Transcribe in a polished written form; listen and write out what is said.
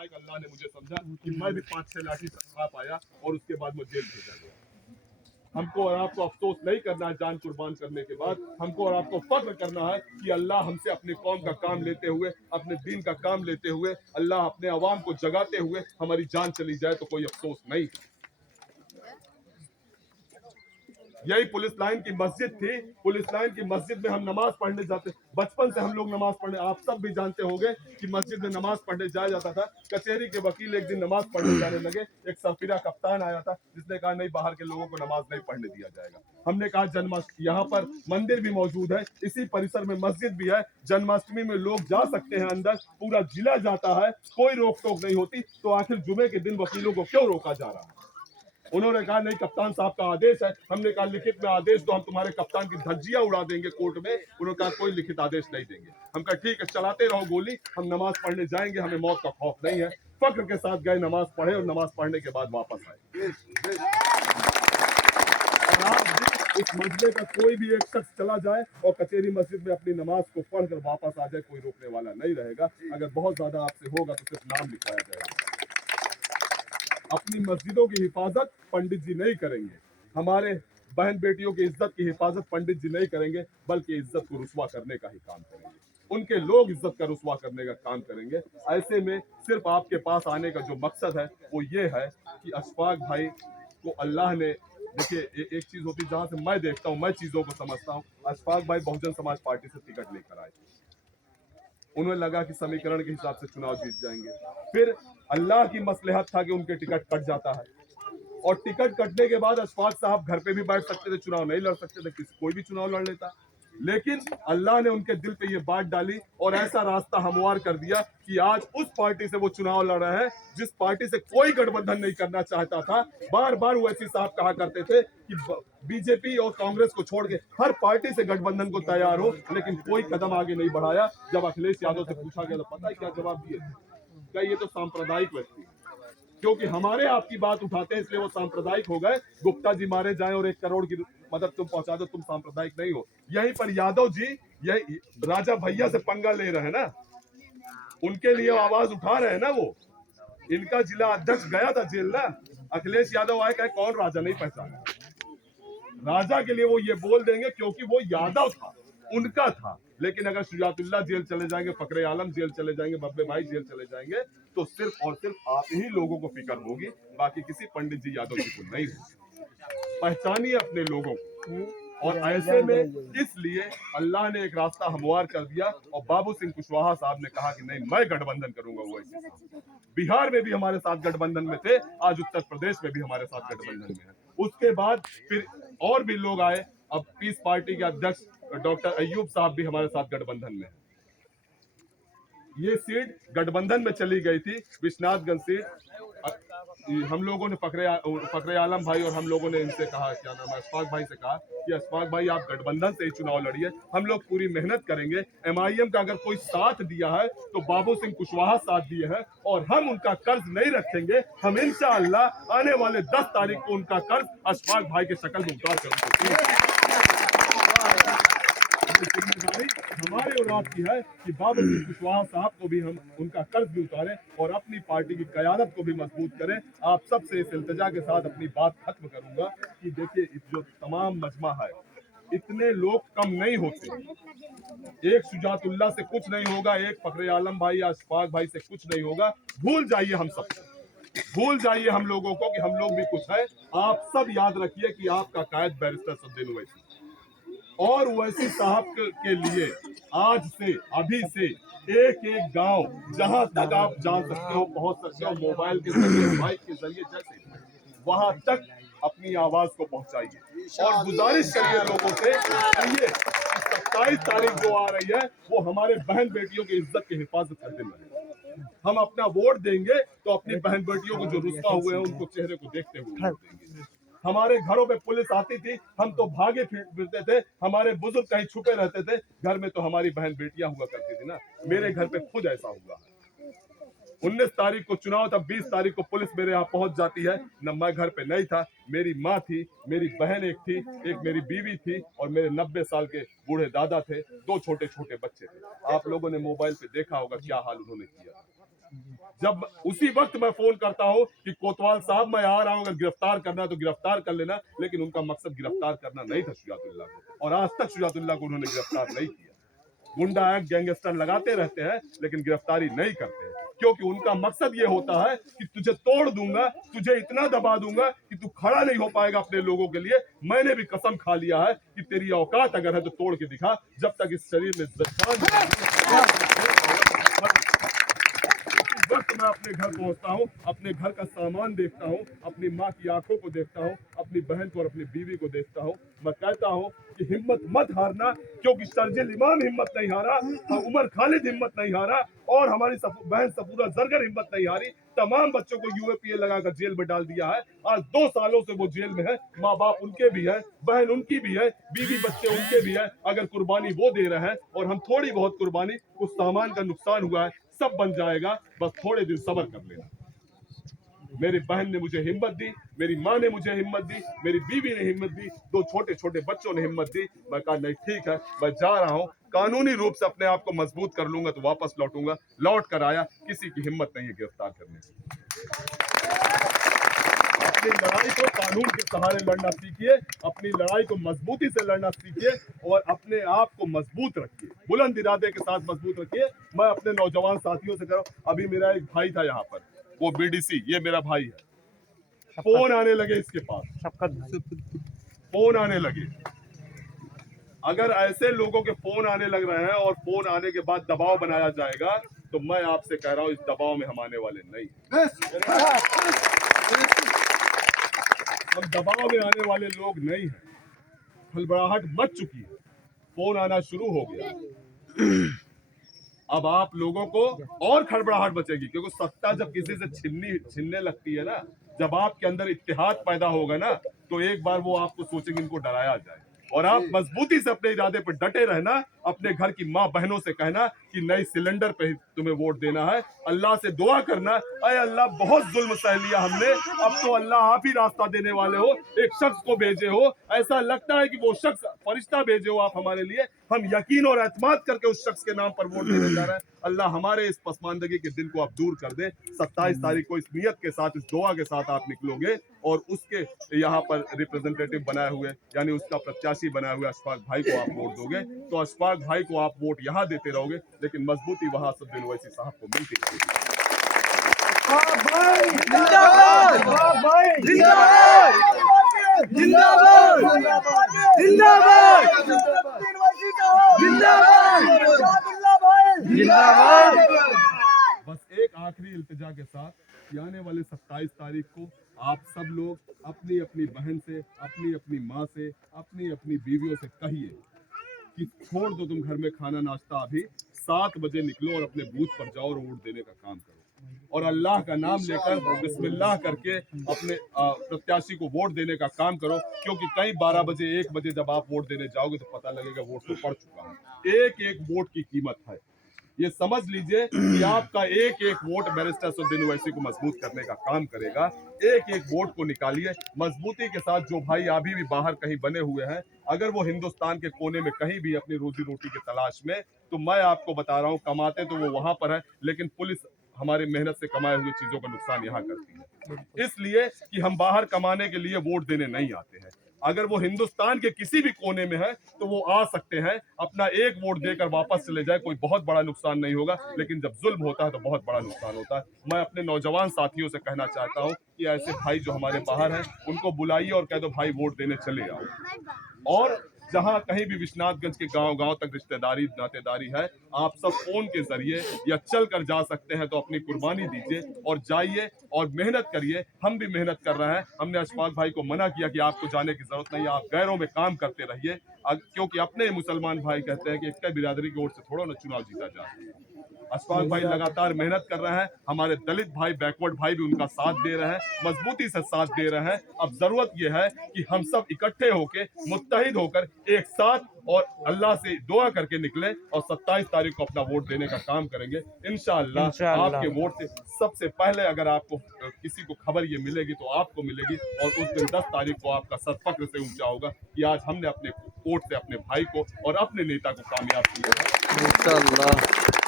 लायक अल्लाह ने मुझे समझा कि मैं भी 5-6 लाठी खा पाया और उसके बाद मैं जेल भेजा गया। हमको और आपको अफसोस नहीं करना है जान कुर्बान करने के बाद, हमको और आपको फख्र करना है कि अल्लाह हमसे अपनी कौम का काम लेते हुए, अपने दीन का काम लेते हुए, अल्लाह अपने अवाम को जगाते हुए हमारी जान चली जाए तो कोई अफसोस नहीं। यही पुलिस लाइन की मस्जिद थी। पुलिस लाइन की मस्जिद में हम नमाज पढ़ने जाते, बचपन से हम लोग नमाज पढ़ने, आप सब भी जानते होंगे कि मस्जिद में नमाज पढ़ने जाया जाता था। कचहरी के वकील एक दिन नमाज पढ़ने जाने लगे, एक सरफिरा कप्तान आया था जिसने कहा नहीं, बाहर के लोगों को नमाज नहीं पढ़ने दिया जाएगा। हमने कहा जन्माष्टमी, यहाँ पर मंदिर भी मौजूद है, इसी परिसर में मस्जिद भी है, जन्माष्टमी में लोग जा सकते हैं अंदर, पूरा जिला जाता है, कोई रोक टोक नहीं होती, तो आखिर जुमे के दिन वकीलों को क्यों रोका जा रहा है? उन्होंने कहा नहीं, कप्तान साहब का आदेश है। हमने कहा लिखित में आदेश तो हम तुम्हारे कप्तान की धज्जियां उड़ा देंगे कोर्ट में। उन्होंने कहा कोई लिखित आदेश नहीं देंगे। हम कहा ठीक है, चलाते रहो गोली, हम नमाज पढ़ने जाएंगे, हमें मौत का खौफ नहीं है। फख्र के साथ गए, नमाज पढ़े और नमाज पढ़ने के बाद वापस आए। और आज भी इस मजले का कोई भी एक शख्स चला जाए और कचेरी मस्जिद में अपनी नमाज को पढ़कर वापस आ जाए, कोई रोकने वाला नहीं रहेगा। अगर बहुत ज्यादा आपसे होगा तो सिर्फ नाम लिखवाया जाएगा। अपनी मस्जिदों की हिफाजत पंडित जी नहीं करेंगे, हमारे बहन बेटियों की इज्जत की हिफाजत पंडित जी नहीं करेंगे, बल्कि इज्जत को रुस्वा करने का ही काम करेंगे। उनके लोग इज्जत का रुस्वा करने का काम करेंगे। ऐसे में सिर्फ आपके पास आने का जो मकसद है वो ये है कि अशफाक भाई को अल्लाह ने, देखिए एक चीज होती है जहां से मैं देखता हूँ, मैं चीजों को समझता हूँ। अशफाक भाई बहुजन समाज पार्टी से टिकट लेकर आए थे, उन्हें लगा कि समीकरण के हिसाब से चुनाव जीत जाएंगे। फिर अल्लाह की मसलहत था कि उनके टिकट कट जाता है, और टिकट कटने के बाद अशफाक साहब घर पे भी बैठ सकते थे, चुनाव नहीं लड़ सकते थे, कोई भी चुनाव लड़ लेता। लेकिन अल्लाह ने उनके दिल पे ये बात डाली और ऐसा रास्ता हमवार कर दिया कि आज उस पार्टी से वो चुनाव लड़ रहे हैं जिस पार्टी से कोई गठबंधन नहीं करना चाहता था। बार बार ओवैसी साहब कहा करते थे कि बीजेपी और कांग्रेस को छोड़ के हर पार्टी से गठबंधन को तैयार हो, लेकिन कोई कदम आगे नहीं बढ़ाया। जब अखिलेश यादव से पूछा गया तो पता है क्या जवाब दिए? क्या ये तो सांप्रदायिक व्यक्ति, क्योंकि हमारे आपकी बात उठाते हैं इसलिए वो सांप्रदायिक हो गए। गुप्ता जी मारे जाएं और 1 करोड़ की मदद तुम पहुंचा दो, तुम सांप्रदायिक नहीं हो। यहीं पर यादव जी यही राजा भैया से पंगा ले रहे हैं ना, उनके लिए आवाज उठा रहे हैं ना। वो इनका जिला अध्यक्ष गया था जेल ना, अखिलेश यादव आए, कहे कौन राजा, नहीं पहचाना। राजा के लिए वो ये बोल देंगे क्योंकि वो यादव था, उनका था। लेकिन अगर शुजातुल्लाह जेल चले जाएंगे, फखरे आलम जेल चले जाएंगे, बब्बे भाई जेल चले जाएंगे, तो सिर्फ और सिर्फ आप ही लोगों को फिक्र होगी, बाकी किसी पंडित जी यादव जी को नहीं होगी। पहचानिए अपने लोगों को। और ऐसे में इसलिए अल्लाह ने एक रास्ता हमवार कर दिया और बाबू सिंह कुशवाहा साहब ने कहा कि नहीं, मैं गठबंधन करूंगा। वो बिहार में भी हमारे साथ गठबंधन में थे, आज उत्तर प्रदेश में भी हमारे साथ गठबंधन में है। उसके बाद फिर और भी लोग आए। अब पीस पार्टी के अध्यक्ष डॉक्टर अय्यूब साहब भी हमारे साथ गठबंधन में है। ये सीट गठबंधन में चली गई थी, विश्वनाथगंज सीट। हम लोगों ने फखरे आलम भाई और हम लोगों ने इनसे कहा, क्या नाम है, अशफाक भाई से कहा कि अशफाक भाई आप गठबंधन से ही चुनाव लड़िए, हम लोग पूरी मेहनत करेंगे। एमआईएम का अगर कोई साथ दिया है तो बाबू सिंह कुशवाहा साथ दिए हैं, और हम उनका कर्ज नहीं रखेंगे। हम इंशाअल्लाह आने वाले 10 तारीख को उनका कर्ज अशफाक भाई के शक्ल में उतार करेंगे। जिम्मेदारी हमारे और आपकी है कि बाबू सिंह कुशवाहा साहब को भी हम उनका कर्ज भी उतारें और अपनी पार्टी की क़यादत को भी मजबूत करें। आप सबसे इस इल्तिजा के साथ अपनी बात खत्म करूंगा कि देखिए, जो तमाम मजमा है, इतने लोग कम नहीं होते। एक शुजातुल्लाह से कुछ नहीं होगा, एक फखरे आलम भाई या अशफाक भाई से कुछ नहीं होगा। भूल जाइए हम सबको, भूल जाइए हम लोगों को कि हम लोग भी कुछ है। आप सब याद रखिए कि आपका कायद बैरिस्टर सद्दीन ओवैसी, और ओवैसी साहब के लिए आज से, अभी से एक एक गांव जहां तक आप जा सकते हो, पहुंच सकते हो, मोबाइल के जरिए, माइक के जरिए, जैसे वहां तक अपनी आवाज को पहुंचाइए। और गुजारिश करिए लोगों से, ये 27 तारीख जो आ रही है वो हमारे बहन बेटियों की इज्जत की हिफाजत का दिन है। हम अपना वोट देंगे तो अपनी बहन बेटियों को जो रुस्वा हुए हैं उनको चेहरे को देखते हुए वोट देंगे। हमारे घरों पे पुलिस आती थी, हम तो भागे फिरते थे, हमारे बुजुर्ग कहीं छुपे रहते थे, घर में तो हमारी बहन बेटियां हुआ करती थी ना। मेरे घर पे खुद ऐसा हुआ है। 19 तारीख को चुनाव था, 20 तारीख को पुलिस मेरे यहाँ पहुंच जाती है, न मैं घर पे नहीं था, मेरी माँ थी, मेरी बहन एक थी, एक मेरी बीवी थी, और मेरे 90 साल के बूढ़े दादा थे, 2 छोटे छोटे बच्चे थे। आप लोगों ने मोबाइल पे देखा होगा क्या हाल उन्होंने किया। जब उसी वक्त मैं फोन करता हूं कि कोतवाल साहब मैं आ रहा हूं, अगर गिरफ्तार करना है तो गिरफ्तार कर लेना, लेकिन उनका मकसद गिरफ्तार करना नहीं था शुजातुल्लाह को, और आज तक शुजातुल्लाह को उन्होंने गिरफ्तार नहीं किया। गुंडा एक्ट, गैंगस्टर लगाते रहते हैं लेकिन गिरफ्तारी नहीं करते हैं, क्योंकि उनका मकसद ये होता है कि तुझे तोड़ दूंगा, तुझे इतना दबा दूंगा कि तू खड़ा नहीं हो पाएगा अपने लोगों के लिए। मैंने भी कसम खा लिया है कि तेरी औकात अगर है तो तोड़ के दिखा, जब तक इस शरीर में वक्त मैं अपने घर पहुंचता हूं, अपने घर का सामान देखता हूं, अपनी माँ की आंखों को देखता हूं, अपनी बहन को और अपनी बीवी को देखता हूं, मैं कहता हूं कि हिम्मत मत हारना, क्योंकि शर्जिल इमाम हिम्मत नहीं हारा, उमर खालिद हिम्मत नहीं हारा, और हमारी बहन सफूरा जरगर हिम्मत नहीं हारी। तमाम बच्चों को यूएपीए लगाकर जेल में डाल दिया है। आज 2 सालों से वो जेल में है, माँ बाप उनके भी है, बहन उनकी भी है, बीवी बच्चे उनके भी है। अगर कुर्बानी वो दे रहे हैं और हम थोड़ी बहुत कुर्बानी, कुछ सामान का नुकसान हुआ है, सब बन जाएगा, बस थोड़े दिन सब्र कर लेना। मेरी बहन ने मुझे हिम्मत दी, मेरी माँ ने मुझे हिम्मत दी, मेरी बीवी ने हिम्मत दी, 2 छोटे छोटे बच्चों ने हिम्मत दी। मैं कहा नहीं ठीक है, मैं जा रहा हूँ, कानूनी रूप से अपने आप को मजबूत कर लूंगा तो वापस लौटूंगा। लौट कर आया, किसी की हिम्मत नहीं है गिरफ्तार करने की। अपनी लड़ाई को कानून के सहारे लड़ना सीखिए, अपनी लड़ाई को मजबूती से लड़ना सीखिए, और अपने आप को मजबूत रखिए, बुलंद इरादे के साथ मजबूत रखिए। मैं अपने नौजवान साथियों से कह रहा हूं, अभी मेरा एक भाई था यहाँ पर, वो बीडीसी, ये मेरा भाई है, फोन आने लगे इसके पास, फोन आने लगे। अगर ऐसे लोगों के फोन आने लग रहे हैं और फोन आने के बाद दबाव बनाया जाएगा, तो मैं आपसे कह रहा हूं इस दबाव में हम आने वाले नहीं। हम दबाव में आने वाले लोग नहीं हैं। खलबड़ाहट मच चुकी है, फोन आना शुरू हो गया। अब आप लोगों को और खड़बड़ाहट बचेगी, क्योंकि सत्ता जब किसी से छीनने लगती है ना, जब आपके अंदर इत्तेहाद पैदा होगा ना, तो एक बार वो आपको सोचेंगे इनको डराया जाए, और आप मजबूती से अपने इरादे पर डटे रहना। अपने घर की माँ बहनों से कहना कि नई सिलेंडर पे तुम्हें वोट देना है। अल्लाह से दुआ करना, अरे अल्लाह बहुत जुल्म सह लिया हमने, अब तो अल्लाह आप ही रास्ता देने वाले हो। एक शख्स को भेजे हो, ऐसा लगता है कि वो शख्स फरिश्ता भेजे हो आप हमारे लिए। हम यकीन और एतमाद करके उस शख्स के नाम पर वोट देने जा रहे हैं। अल्लाह हमारे इस पसमानदगी के दिन को आप दूर कर दे। 27 तारीख को इस नियत के साथ, इस दुआ के साथ आप निकलोगे, और उसके यहाँ पर रिप्रेजेंटेटिव बनाए हुए, यानी उसका प्रत्याशी बनाए हुए अशफाक भाई को आप वोट दोगे, तो अशफाक भाई को आप वोट यहाँ देते रहोगे, लेकिन मजबूती वहां असदुद्दीन ओवैसी साहब को मिलती रहेगी। बस एक आखिरी इल्तिजा के साथ कि आने वाले 27 तारीख को आप सब लोग अपनी अपनी बहन से, अपनी अपनी माँ से, अपनी अपनी बीवियों से कहिए कि छोड़ दो तुम घर में खाना नाश्ता, अभी 7 बजे निकलो और अपने बूथ पर जाओ और वोट देने का काम करो, और अल्लाह का नाम लेकर बिस्मिल्लाह करके अपने प्रत्याशी को वोट देने का काम करो। क्योंकि कहीं 12 बजे 1 बजे जब आप वोट देने जाओगे तो पता लगेगा वोट तो पड़ चुका है। एक एक वोट की कीमत है, ये समझ लीजिए कि आपका एक एक वोट बैरिस्टर असदुद्दीन ओवैसी को मजबूत करने का काम करेगा। एक एक वोट को निकालिए मजबूती के साथ। जो भाई अभी भी बाहर कहीं बने हुए हैं, अगर वो हिंदुस्तान के कोने में कहीं भी अपनी रोजी रोटी की तलाश में, तो मैं आपको बता रहा हूँ, कमाते तो वो वहां पर है, लेकिन पुलिस हमारे मेहनत से कमाए हुए चीजों का नुकसान यहाँ करती है। इसलिए कि हम बाहर कमाने के लिए वोट देने नहीं आते हैं। अगर वो हिंदुस्तान के किसी भी कोने में है तो वो आ सकते हैं, अपना एक वोट देकर वापस चले जाए, कोई बहुत बड़ा नुकसान नहीं होगा। लेकिन जब जुल्म होता है तो बहुत बड़ा नुकसान होता है। मैं अपने नौजवान साथियों से कहना चाहता हूँ कि ऐसे भाई जो हमारे बाहर हैं, उनको बुलाइए और कह दो भाई वोट देने चले आओ। और जहां कहीं भी विश्वनाथगंज के गांव-गांव तक रिश्तेदारी नातेदारी है, आप सब फोन के जरिए या चल कर जा सकते हैं, तो अपनी कुर्बानी दीजिए और जाइए और मेहनत करिए। हम भी मेहनत कर रहे हैं। हमने अशफाक भाई को मना किया कि आपको जाने की जरूरत नहीं है, आप गैरों में काम करते रहिए, क्योंकि अपने मुसलमान भाई कहते हैं कि एक बिरादरी की ओर से थोड़ा ना चुनाव जीता जाए। अशफाक भाई लगातार मेहनत कर रहे हैं, हमारे दलित भाई, बैकवर्ड भाई भी उनका साथ दे रहे हैं, मजबूती से साथ दे रहे हैं। अब जरूरत यह है कि हम सब इकट्ठे होकर, मुत्तहिद होकर, एक साथ और अल्लाह से दुआ करके निकले और 27 तारीख को अपना वोट देने का काम करेंगे। इंशाअल्लाह आपके वोट से सबसे पहले अगर आपको किसी को खबर ये मिलेगी तो आपको मिलेगी, और उस दिन 10 तारीख को आपका सर फख्र से ऊंचा होगा कि आज हमने अपने वोट से अपने भाई को और अपने नेता को कामयाब किया है।